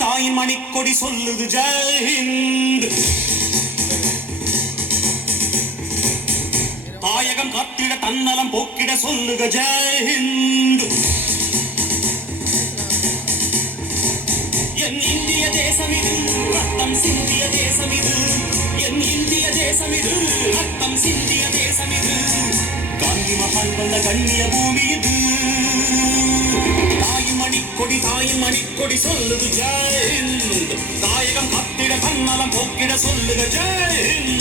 தாயின் மணிக்கொடி சொல்லுது ஜெய் ஹிந்த். தாயகம் காத்திட தன்னலம் போக்கிட சொல்லுக ஜெய் ஹிந்த். என் இந்திய தேசம் இது ரத்தம் சிந்திய தேசம் இது. என் இந்திய தேசம் இது ரத்தம் சிந்திய தேசம் இது. காந்தி மகான் வந்த கண்ணிய பூமி இது. தாயின் மணிக்கொடி சொல்லுது ஜெய் ஹிந்த். தாயகம் காத்திட தன்னலம் போக்கிட சொல்லுக ஜெய் ஹிந்த்.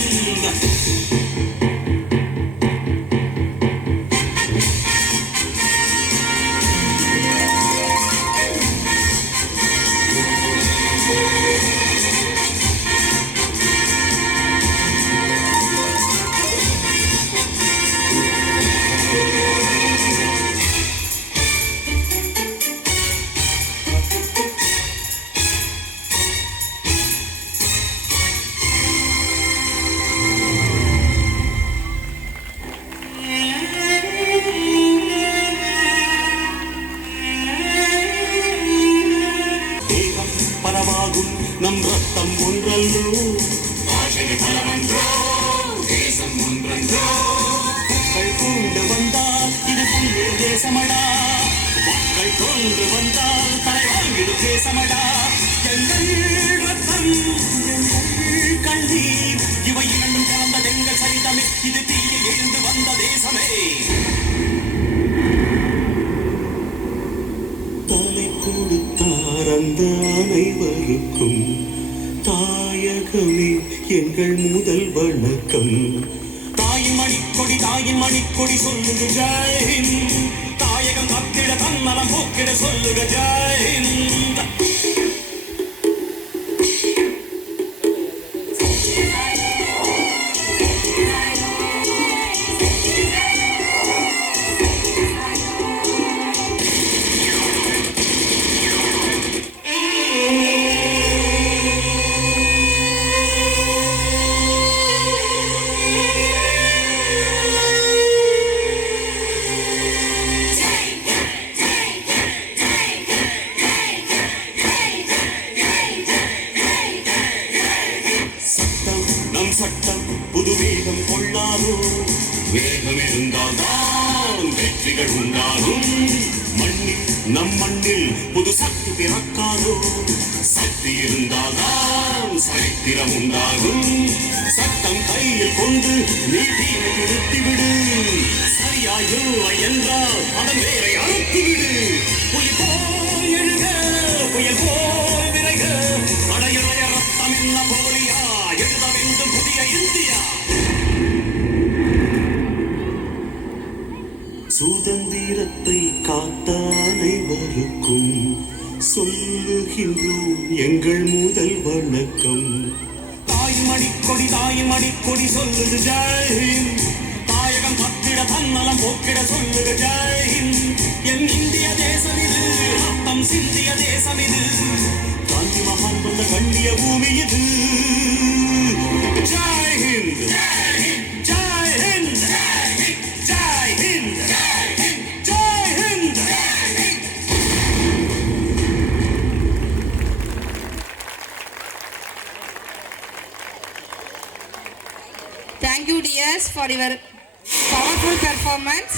நம் ரத்தம் ஒன்றல்லோ பாஷை பலவன்றோ தேசம் ஒன்றன்றோ. மக்கள் கொண்டு வந்தால் இது புண்ணிய தேசமடா. மக்கள் கொண்டு வந்தால் தலைவாங்கிடு தேசமடா. எங்கள் ரத்தம் எங்கள் கண்ணீர் இவை இரண்டும் கலந்த எங்கள் சரிதமே. இது தீயில் எழுந்து வந்த தேசமே. தலை கொடுத்தார் அந்த அனைவருக்கும் தாயகமே எங்கள் முதல் வணக்கம். தாயின் மணிக்கொடி சொல்லுக ஜெய் ஹிந்த். தாயகம் காத்திட தன்னலம் போக்கிட சொல்லுக ஜெய் ஹிந்த். சட்டம் புது வேகம் கொள்ளாதோ. வேகம் இருந்தால்தான் வெற்றிகள் உண்டாகும். நம் மண்ணில் புது சக்தி பிறக்காதோ. சக்தி இருந்தால்தான் சரித்திரம் உண்டாகும். சட்டம் கையில் கொண்டு நீதியை நிறுத்திவிடு. சரியாயோ என்றால் அதன் வேரை அறுத்துவிடு. புயல் போல் எழுக புயல் போல் விரைக. அடையாய ரத்தம் என்ன போலியா எழுத வேண்டும் புதிய இந்தியா. சுதந்திரத்தை காத்த அனைவருக்கும் சொல்லுகின்றோம் எங்கள் முதல் வணக்கம். தாயின் மணிக்கொடி சொல்லுது ஜெய் ஹிந்த். தாயகம் காத்திட தன்னலம் போக்கிட சொல்லுக ஜெய் ஹிந்த். என் இந்திய தேசம் இது ரத்தம் சிந்திய தேசம் இது. காந்தி மகான் வந்த கண்ணிய பூமி இது. Jai Hind Jai Hind Jai Hind Jai Hind Jai Hind. Thank you dears for your powerful performance.